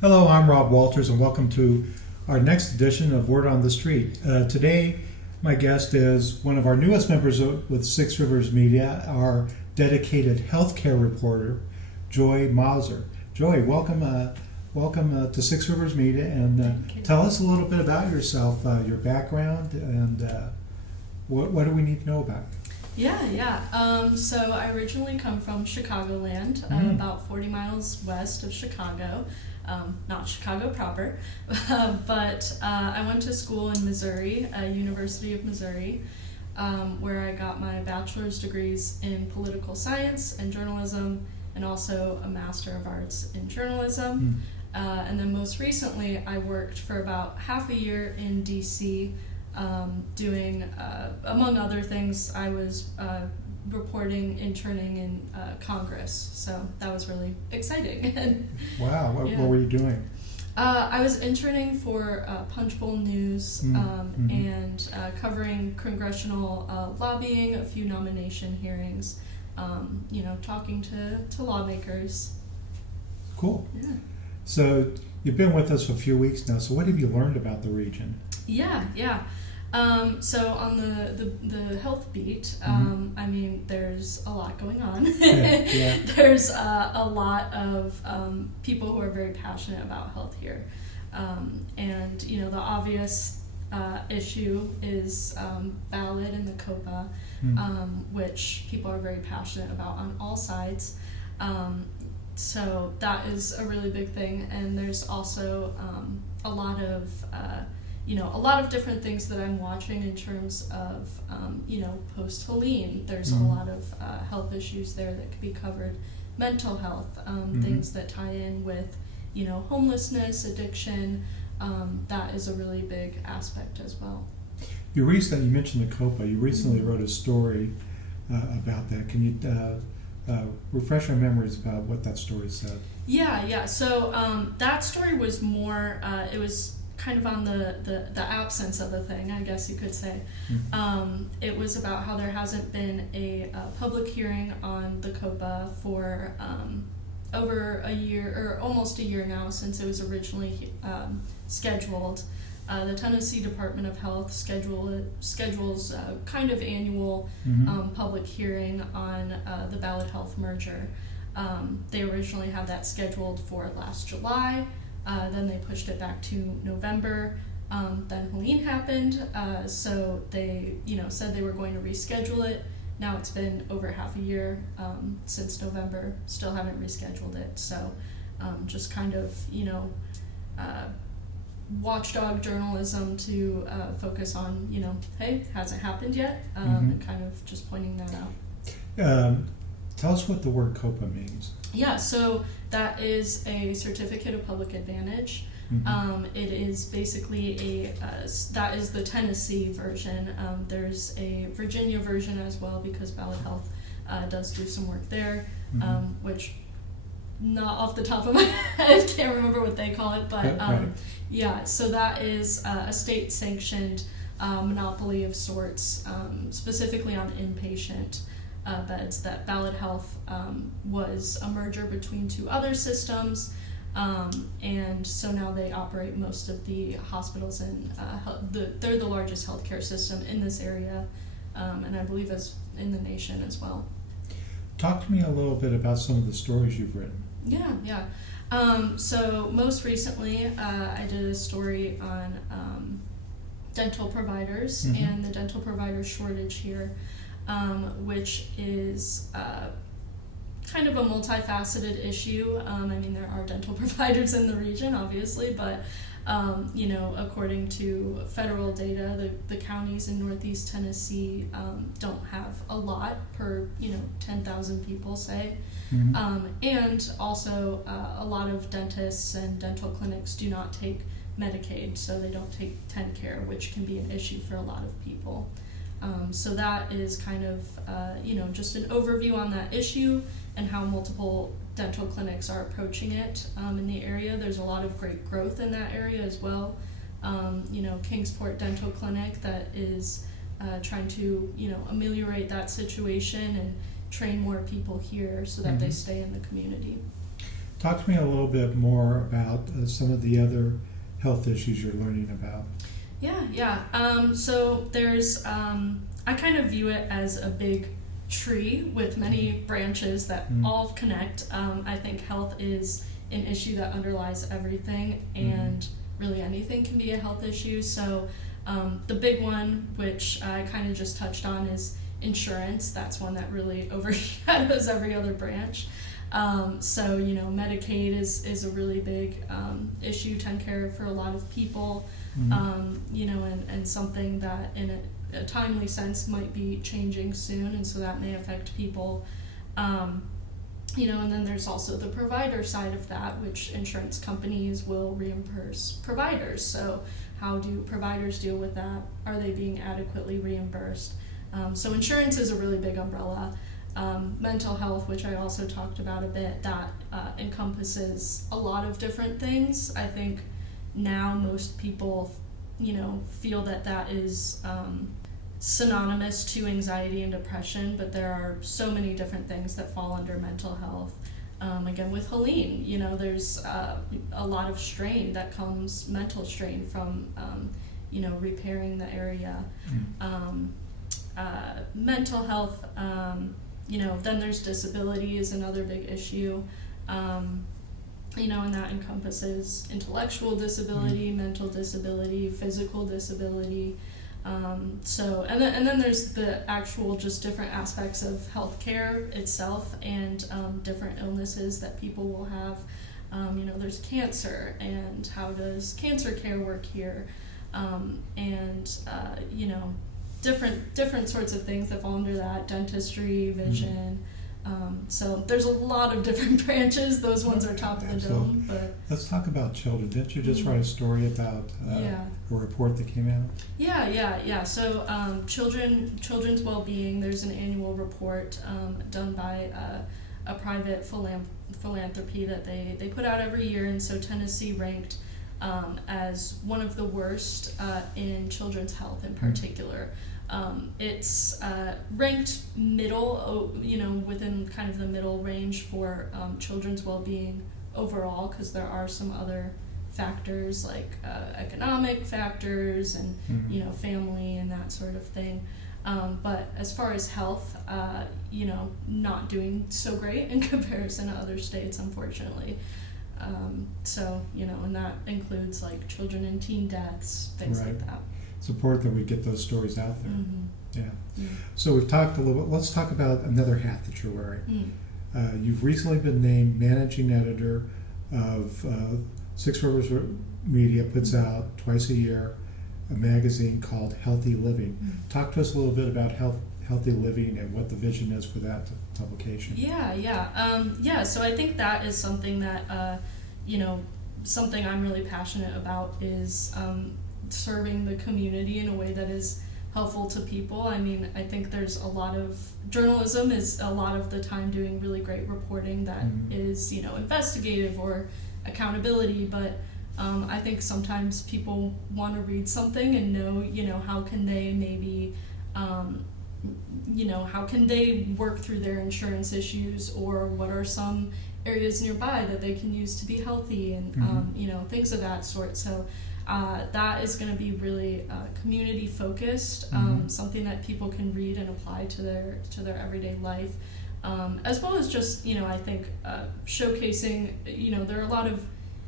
Hello, I'm Rob Walters, and welcome to our next edition of Word on the Street. Today, my guest is one of our newest members with Six Rivers Media, our dedicated healthcare reporter, Joy Mazur. Joy, welcome to Six Rivers Media, and tell us a little bit about yourself, your background, and what do we need to know about you? So I originally come from Chicagoland, about 40 miles west of Chicago. Not Chicago proper, but I went to school in Missouri, University of Missouri, where I got my bachelor's degrees in political science and journalism, and also a Master of Arts in journalism. And then most recently, I worked for about half a year in DC, doing, among other things, I was interning in Congress, so that was really exciting. Wow, what were you doing? I was interning for Punchbowl News and covering congressional lobbying, a few nomination hearings, talking to lawmakers. Cool. Yeah. So you've been with us for a few weeks now, so what have you learned about the region? So on the health beat, there's a lot going on. Yeah. There's a lot of people who are very passionate about health here. And the obvious issue is ballot and the COPA, which people are very passionate about on all sides. So that is a really big thing. And there's also a lot of different things that I'm watching in terms of, post-Helene. There's a lot of health issues there that could be covered. Mental health, things that tie in with, homelessness, addiction. That is a really big aspect as well. You mentioned the COPA. You recently wrote a story about that. Can you refresh our memories about what that story said? Yeah. So that story was more, it was kind of on the absence of a thing, I guess you could say. It was about how there hasn't been a public hearing on the COPA for over a year, or almost a year now, since it was originally scheduled. The Tennessee Department of Health schedules kind of annual public hearing on the ballot health merger. They originally had that scheduled for last July. Then they pushed it back to November. Then Helene happened, so they, said they were going to reschedule it. Now it's been over half a year since November. Still haven't rescheduled it. So just kind of, watchdog journalism to focus on, hey, hasn't happened yet, and kind of just pointing that out. Tell us what the word COPA means. Yeah, so that is a certificate of public advantage. It is basically that is the Tennessee version. There's a Virginia version as well, because Ballot Health does do some work there, which, not off the top of my head, can't remember what they call it, but yeah, so that is a state-sanctioned monopoly of sorts, specifically on inpatient beds. That Ballot Health was a merger between two other systems, and so now they operate most of the hospitals, and they're the largest healthcare system in this area, and I believe as in the nation as well. Talk to me a little bit about some of the stories you've written. Yeah. So most recently, I did a story on dental providers and the dental provider shortage here, which is kind of a multifaceted issue. There are dental providers in the region, obviously, but according to federal data, the counties in Northeast Tennessee don't have a lot per 10,000 people, say. And also a lot of dentists and dental clinics do not take Medicaid, so they don't take TennCare, which can be an issue for a lot of people. So that is kind of, just an overview on that issue and how multiple dental clinics are approaching it in the area. There's a lot of great growth in that area as well. Kingsport Dental Clinic that is trying to, ameliorate that situation and train more people here so that they stay in the community. Talk to me a little bit more about some of the other health issues you're learning about. Yeah. So there's, I kind of view it as a big tree with many branches that all connect. I think health is an issue that underlies everything, and really anything can be a health issue. So the big one, which I kind of just touched on, is insurance. That's one that really overshadows every other branch. So, Medicaid is a really big issue, TennCare for a lot of people, and something that in a timely sense might be changing soon, and so that may affect people. And then there's also the provider side of that, which insurance companies will reimburse providers. So how do providers deal with that? Are they being adequately reimbursed? So insurance is a really big umbrella. Mental health, which I also talked about a bit, that encompasses a lot of different things. I think now most people, feel that is synonymous to anxiety and depression, but there are so many different things that fall under mental health. Again, with Helene, there's a lot of strain that comes, mental strain from, repairing the area. Mental health, then there's disability is another big issue, and that encompasses intellectual disability, mental disability, physical disability. And then there's the actual just different aspects of healthcare itself, and different illnesses that people will have. There's cancer, and how does cancer care work here, different sorts of things that fall under that, dentistry, vision. So there's a lot of different branches. Those ones are top of the dome. But let's talk about children. Didn't you just write a story about a report that came out? Yeah. So children's well-being, there's an annual report done by a private philanthropy that they put out every year, and so Tennessee ranked as one of the worst in children's health in particular. It's ranked middle, within kind of the middle range for children's well-being overall, because there are some other factors like economic factors and family and that sort of thing. But as far as health, not doing so great in comparison to other states, unfortunately. And that includes like children and teen deaths, things like that. It's important that we get those stories out there. Yeah. So we've talked a little bit. Let's talk about another hat that you're wearing. You've recently been named managing editor of Six Rivers Media. Puts out twice a year a magazine called Healthy Living. Talk to us a little bit about Healthy Living and what the vision is for that publication. So I think that is something that something I'm really passionate about is serving the community in a way that is helpful to people. I mean, I think there's a lot of journalism is a lot of the time doing really great reporting that is, investigative or accountability, but I think sometimes people want to read something and know, how can they maybe, how can they work through their insurance issues, or what are some areas nearby that they can use to be healthy, and things of that sort. So that is going to be really community focused, something that people can read and apply to their everyday life, as well as just I think showcasing there are a lot of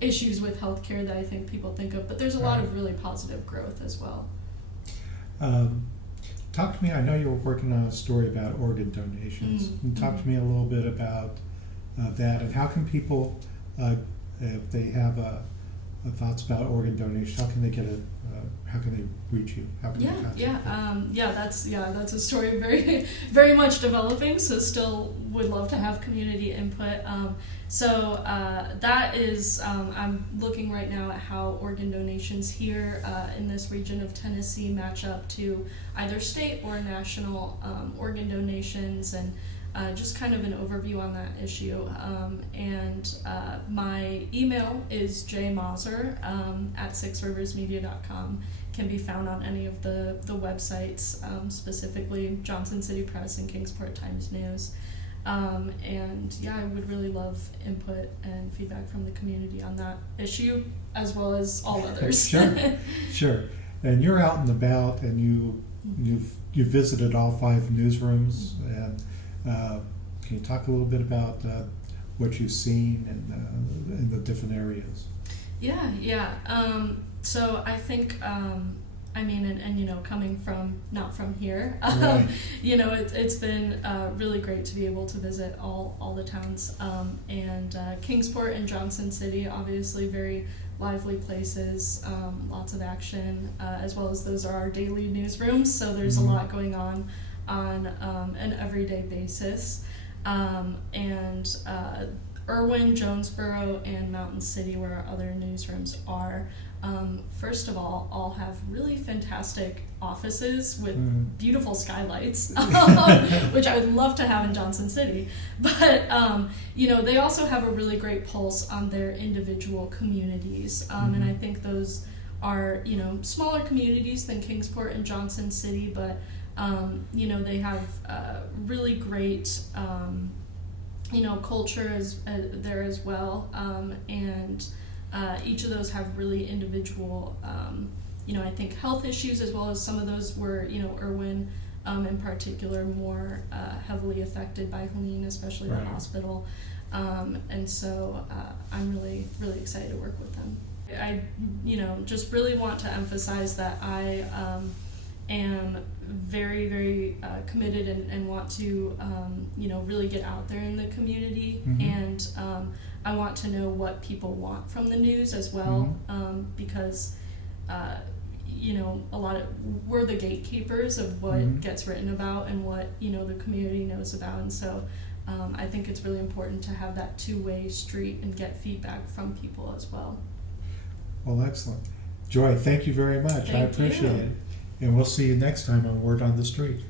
issues with healthcare that I think people think of, but there's a lot of really positive growth as well. Talk to me. I know you were working on a story about organ donations. Talk to me a little bit about that, and how can people, if they have thoughts about organ donation, how can they get how can they reach you? How can they contact you? That's a story very very much developing. So still would love to have community input. That is I'm looking right now at how organ donations here in this region of Tennessee match up to either state or national organ donations, and just kind of an overview on that issue. My email is Joy Mazur at sixriversmedia.com. Can be found on any of the websites, specifically Johnson City Press and Kingsport Times News. And yeah, I would really love input and feedback from the community on that issue as well as all others. Sure. And you're out and about, and you visited all 5 newsrooms, and can you talk a little bit about what you've seen in the different areas? Yeah. So I think, I mean, and you know, coming from not from here, Right. you know, it's been really great to be able to visit all the towns, and Kingsport and Johnson City, obviously very lively places, lots of action, as well as those are our daily newsrooms. So there's a lot going on an everyday basis, and Irwin, Jonesboro, and Mountain City, where our other newsrooms are, first of all have really fantastic offices with beautiful skylights, which I would love to have in Johnson City. But, you know, they also have a really great pulse on their individual communities. And I think those are, you know, smaller communities than Kingsport and Johnson City, but, you know, they have really great you know, culture is there as well, and each of those have really individual, you know, I think health issues, as well as some of those were, you know, Irwin in particular more heavily affected by Helene, especially the hospital, and so I'm really excited to work with them. I, you know, just really want to emphasize that I am very committed and want to you know, really get out there in the community, and I want to know what people want from the news as well, because you know, we're the gatekeepers of what gets written about and what, you know, the community knows about, and so I think it's really important to have that two-way street and get feedback from people as well. Well, excellent. Joy, thank you very much. I appreciate it. And we'll see you next time on Word on the Street.